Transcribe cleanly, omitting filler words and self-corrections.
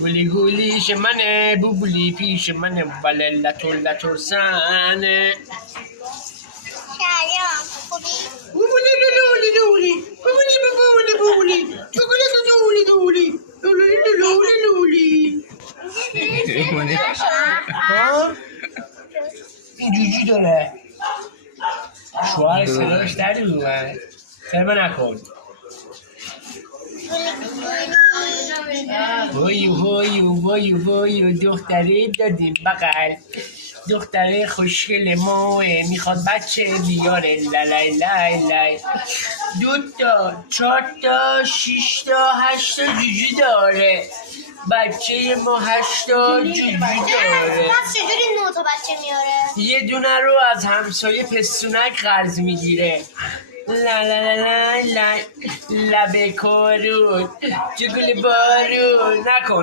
گولی گولیش منه بوبولی پیش منه بله لطور سنه سلام خوبی؟ بوبولی لولی لولی بوبولی بوبولی بوبولی چوکولی لولی لولی لولی لولی ها؟ این جوجی داره شوهر صداش در اومد خرمه نکن وای دختره دادیم بغل دختره خوشگل ما میخواد بچه بیاره لای لای لای 2 تا 4 تا 6 تا 8 تا جوجی داره بچه ما 8 تا جوجی داره پس چجوری 9 تا بچه میاره؟ یه دونه رو از همسایه پستونک قرض میگیره لا لا لا لا لا لبه کارون جگل بارون نکن